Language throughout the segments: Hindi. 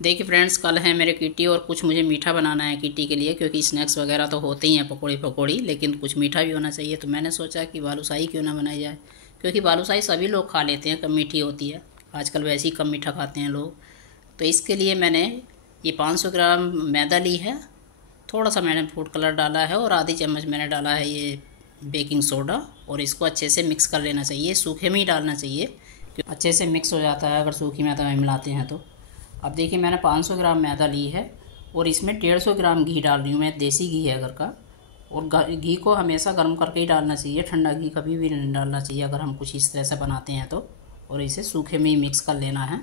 देखिए फ्रेंड्स, कल है मेरे किटी और कुछ मुझे मीठा बनाना है किटी के लिए, क्योंकि स्नैक्स वगैरह तो होते ही हैं पकौड़ी पकौड़ी, लेकिन कुछ मीठा भी होना चाहिए। तो मैंने सोचा कि बालूशाही क्यों ना बनाई जाए, क्योंकि बालूशाही सभी लोग खा लेते हैं, कम मीठी होती है। आजकल वैसे ही कम मीठा खाते हैं लोग। तो इसके लिए मैंने ये 500 ग्राम मैदा ली है, थोड़ा सा मैंने फूड कलर डाला है और आधी चम्मच मैंने डाला है ये बेकिंग सोडा। और इसको अच्छे से मिक्स कर लेना चाहिए, सूखे में ही डालना चाहिए, क्योंकि अच्छे से मिक्स हो जाता है अगर सूखी मैदा में मिलाते हैं तो। अब देखिए, मैंने 500 ग्राम मैदा ली है और इसमें 150 ग्राम घी डाल रही हूँ मैं, देसी घी है घर का। और घी को हमेशा गर्म करके ही डालना चाहिए, ठंडा घी कभी भी नहीं डालना चाहिए अगर हम कुछ इस तरह से बनाते हैं तो। और इसे सूखे में ही मिक्स कर लेना है।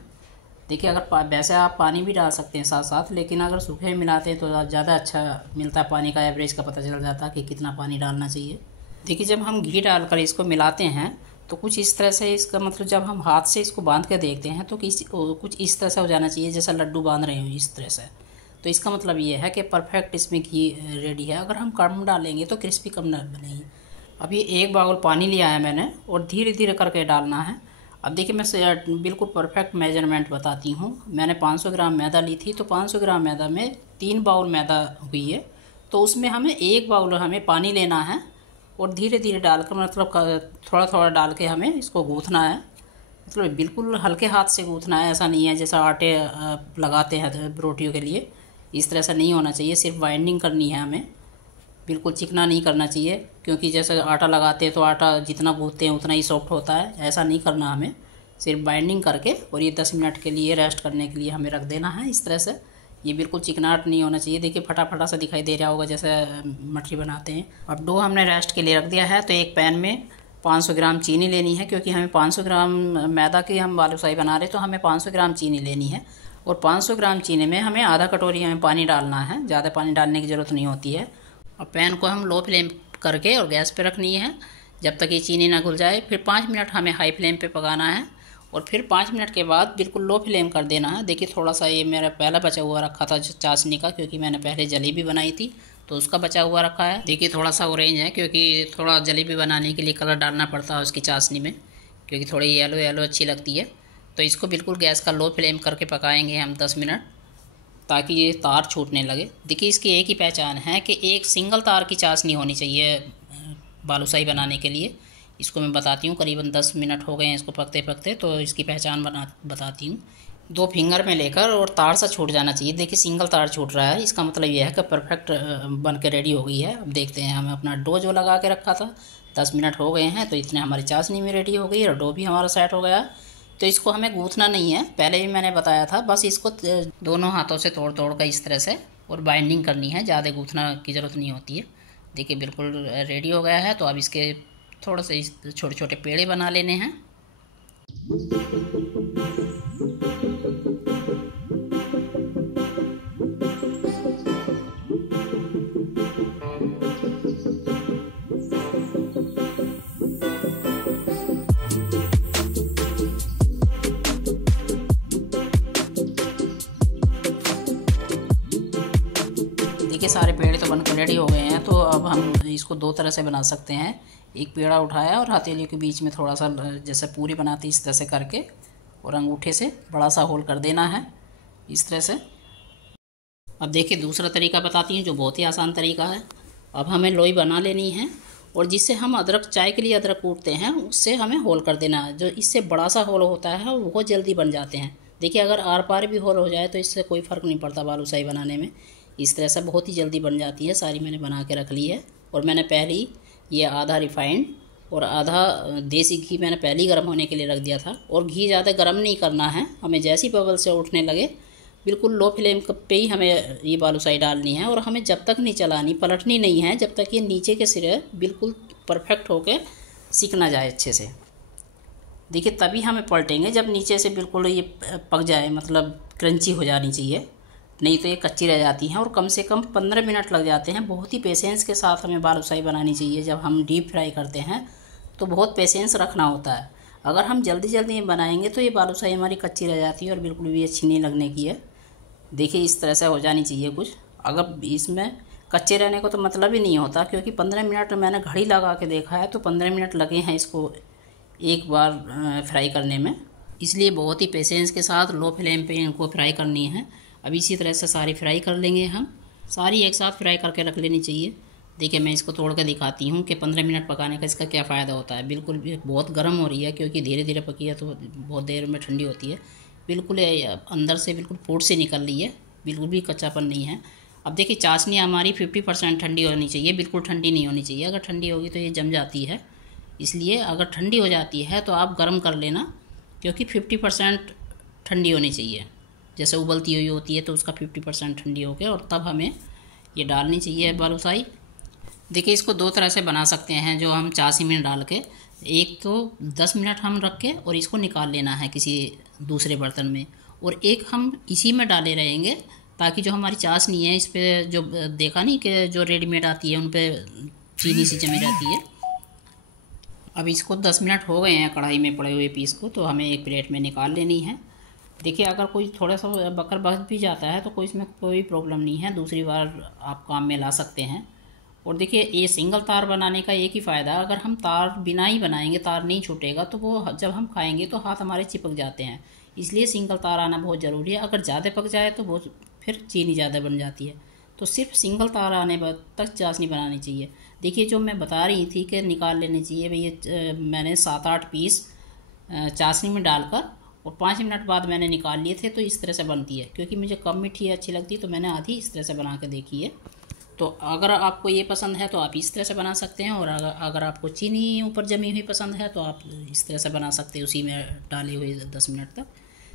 देखिए, अगर वैसे आप पानी भी डाल सकते हैं साथ साथ, लेकिन अगर सूखे में मिलाते हैं तो ज़्यादा अच्छा मिलता है। पानी का एवरेज का पता चल जाता है कि कितना पानी डालना चाहिए। देखिए, जब हम घी डालकर इसको मिलाते हैं तो कुछ इस तरह से, इसका मतलब जब हम हाथ से इसको बांध के देखते हैं तो कुछ इस तरह से हो जाना चाहिए, जैसा लड्डू बांध रहे हो इस तरह से। तो इसका मतलब ये है कि परफेक्ट इसमें घी रेडी है। अगर हम कम डालेंगे तो क्रिस्पी कम ना बनेगी। अब ये 1 बाउल पानी लिया है मैंने और धीरे धीरे करके डालना है। अब देखिए, मैं बिल्कुल परफेक्ट मेजरमेंट बताती हूँ। मैंने 500 ग्राम मैदा ली थी, तो 500 ग्राम मैदा में 3 बाउल मैदा हुई है। तो उसमें हमें 1 बाउल हमें पानी लेना है और धीरे धीरे डालकर, मतलब थोड़ा थोड़ा डाल के हमें इसको गूँथना है। मतलब बिल्कुल हल्के हाथ से गूँथना है, ऐसा नहीं है जैसा आटे लगाते हैं रोटियों के लिए, इस तरह से नहीं होना चाहिए। सिर्फ बाइंडिंग करनी है हमें, बिल्कुल चिकना नहीं करना चाहिए, क्योंकि जैसे आटा लगाते हैं तो आटा जितना गूँथते हैं उतना ही सॉफ्ट होता है। ऐसा नहीं करना हमें, सिर्फ बाइंडिंग करके और ये 10 मिनट के लिए रेस्ट करने के लिए हमें रख देना है इस तरह से। ये बिल्कुल चिकनाहट नहीं होना चाहिए। देखिए, फटाफटा सा दिखाई दे रहा होगा जैसे मठरी बनाते हैं। अब डो हमने रेस्ट के लिए रख दिया है, तो एक पैन में 500 ग्राम चीनी लेनी है, क्योंकि हमें 500 ग्राम मैदा की हम बालूशाही बना रहे, तो हमें 500 ग्राम चीनी लेनी है। और 500 ग्राम चीनी में हमें आधा कटोरी हमें पानी डालना है, ज़्यादा पानी डालने की ज़रूरत नहीं होती है। अब पैन को हम लो फ्लेम करके और गैस पे रखनी है जब तक ये चीनी ना घुल जाए। फिर 5 मिनट हमें हाई फ्लेम पे पकाना है और फिर 5 मिनट के बाद बिल्कुल लो फ्लेम कर देना है। देखिए, थोड़ा सा ये मेरा पहला बचा हुआ रखा था चाशनी का, क्योंकि मैंने पहले जलेबी बनाई थी तो उसका बचा हुआ रखा है। देखिए, थोड़ा सा ऑरेंज है, क्योंकि थोड़ा जलेबी बनाने के लिए कलर डालना पड़ता है उसकी चाशनी में, क्योंकि थोड़ी येलो येलो अच्छी लगती है। तो इसको बिल्कुल गैस का लो फ्लेम करके पकाएंगे हम 10 मिनट, ताकि ये तार छूटने लगे। देखिए, इसकी एक ही पहचान है कि एक सिंगल तार की चाशनी होनी चाहिए बालूशाही बनाने के लिए। इसको मैं बताती हूँ, करीबन 10 मिनट हो गए हैं इसको पकते पकते, तो इसकी पहचान बताती हूँ। 2 फिंगर में लेकर और तार सा छूट जाना चाहिए। देखिए, सिंगल तार छूट रहा है, इसका मतलब यह है कि परफेक्ट बन के रेडी हो गई है। अब देखते हैं, हमें अपना डो जो लगा के रखा था 10 मिनट हो गए हैं, तो इतने हमारी चाशनी में रेडी हो गई और डो भी हमारा सेट हो गया। तो इसको हमें गूँथना नहीं है, पहले भी मैंने बताया था। बस इसको दोनों हाथों से तोड़ तोड़ कर इस तरह से और बाइंडिंग करनी है, ज़्यादा गूँथना की ज़रूरत नहीं होती है। देखिए, बिल्कुल रेडी हो गया है। तो अब इसके थोड़े से छोटे छोटे पेड़े बना लेने हैं। देखिए, सारे पेड़ तो बनकर रेडी हो गए हैं। तो अब हम इसको 2 तरह से बना सकते हैं। एक पेड़ा उठाया और हथेली के बीच में थोड़ा सा जैसे पूरी बनाती इस तरह से करके और अंगूठे से बड़ा सा होल कर देना है इस तरह से। अब देखिए, दूसरा तरीका बताती हूँ जो बहुत ही आसान तरीका है। अब हमें लोई बना लेनी है और जिससे हम अदरक, चाय के लिए अदरक कूटते हैं, उससे हमें होल कर देना है। जो इससे बड़ा सा होल होता है वो जल्दी बन जाते हैं। देखिए, अगर आर पार भी होल हो जाए तो इससे कोई फ़र्क नहीं पड़ता बालूशाही बनाने में। इस तरह से बहुत ही जल्दी बन जाती है। सारी मैंने बना के रख ली है। और मैंने पहले ये आधा रिफाइंड और आधा देसी घी मैंने पहले ही गर्म होने के लिए रख दिया था। और घी ज़्यादा गर्म नहीं करना है हमें, जैसी बबल से उठने लगे बिल्कुल लो फ्लेम पे ही हमें ये बालूशाही डालनी है। और हमें जब तक नहीं चलानी, पलटनी नहीं है, जब तक ये नीचे के सिरे बिल्कुल परफेक्ट होके सिक ना जाए अच्छे से। देखिए, तभी हमें पलटेंगे जब नीचे से बिल्कुल ये पक जाए, मतलब क्रंची हो जानी चाहिए, नहीं तो ये कच्ची रह जाती हैं। और कम से कम 15 मिनट लग जाते हैं। बहुत ही पेशेंस के साथ हमें बालूशाही बनानी चाहिए। जब हम डीप फ्राई करते हैं तो बहुत पेशेंस रखना होता है। अगर हम जल्दी जल्दी बनाएंगे तो ये बालूशाही हमारी कच्ची रह जाती है और बिल्कुल भी अच्छी नहीं लगने की है। देखिए, इस तरह से हो जानी चाहिए कुछ। अगर इसमें कच्चे रहने को तो मतलब ही नहीं होता, क्योंकि 15 मिनट मैंने घड़ी लगा के देखा है, तो 15 मिनट लगे हैं इसको एक बार फ्राई करने में। इसलिए बहुत ही पेशेंस के साथ लो फ्लेम पे इनको फ्राई करनी है। अब इसी तरह से सारी फ्राई कर लेंगे हम, सारी एक साथ फ्राई करके रख लेनी चाहिए। देखिए मैं इसको तोड़ कर दिखाती हूँ कि 15 मिनट पकाने का इसका क्या फ़ायदा होता है। बिल्कुल भी बहुत गर्म हो रही है, क्योंकि धीरे धीरे पकी है तो बहुत देर में ठंडी होती है। बिल्कुल अंदर से बिल्कुल फूट से निकल रही है, बिल्कुल भी कच्चापन नहीं है। अब देखिए चाशनी हमारी 50% ठंडी होनी चाहिए, बिल्कुल ठंडी नहीं होनी चाहिए। अगर ठंडी होगी तो ये जम जाती है, इसलिए अगर ठंडी हो जाती है तो आप गर्म कर लेना, क्योंकि 50% ठंडी होनी चाहिए। जैसे उबलती हुई होती है तो उसका 50% ठंडी हो गया, और तब हमें ये डालनी चाहिए बालूशाही। देखिए इसको दो तरह से बना सकते हैं, जो हम चाशनी में डाल के, एक तो 10 मिनट हम रख के और इसको निकाल लेना है किसी दूसरे बर्तन में, और एक हम इसी में डाले रहेंगे, ताकि जो हमारी चाशनी है इस पर जो देखा नहीं कि जो रेडीमेड आती है उन पर चीनी सी जमी रहती है। अब इसको 10 मिनट हो गए हैं कढ़ाई में पड़े हुए पीस को, तो हमें एक प्लेट में निकाल लेनी है। देखिए अगर कोई थोड़ा सा बकर बच भी जाता है तो कोई इसमें कोई प्रॉब्लम नहीं है, दूसरी बार आप काम में ला सकते हैं। और देखिए ये सिंगल तार बनाने का एक ही फ़ायदा, अगर हम तार बिना ही बनाएंगे, तार नहीं छूटेगा, तो वो जब हम खाएंगे तो हाथ हमारे चिपक जाते हैं। इसलिए सिंगल तार आना बहुत ज़रूरी है। अगर ज़्यादा पक जाए तो बहुत फिर चीनी ज़्यादा बन जाती है, तो सिर्फ सिंगल तार आने तक चाशनी बनानी चाहिए। देखिए जो मैं बता रही थी कि निकाल लेनी चाहिए, भैया मैंने 7-8 पीस चाशनी में डालकर और 5 मिनट बाद मैंने निकाल लिए थे, तो इस तरह से बनती है। क्योंकि मुझे कम मीठी अच्छी लगती तो मैंने आधी इस तरह से बना के देखी है। तो अगर आपको ये पसंद है तो आप इस तरह से बना सकते हैं, और अगर आपको चीनी ऊपर जमी हुई पसंद है तो आप इस तरह से बना सकते हैं, उसी में डाली हुई 10 मिनट तक।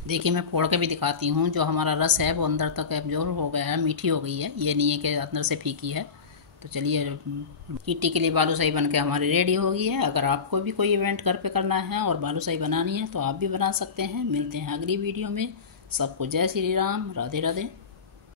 देखिए मैं फोड़ के भी दिखाती हूँ, जो हमारा रस है वो अंदर तक एब्जॉर्ब हो गया है, मीठी हो गई है, ये नहीं है कि अंदर से फीकी है। तो चलिए किट्टी के लिए बालूशाही बन के हमारी रेडी हो गई है। अगर आपको भी कोई इवेंट घर पे करना है और बालूशाही बनानी है तो आप भी बना सकते हैं। मिलते हैं अगली वीडियो में। सबको जय श्री राम, राधे राधे।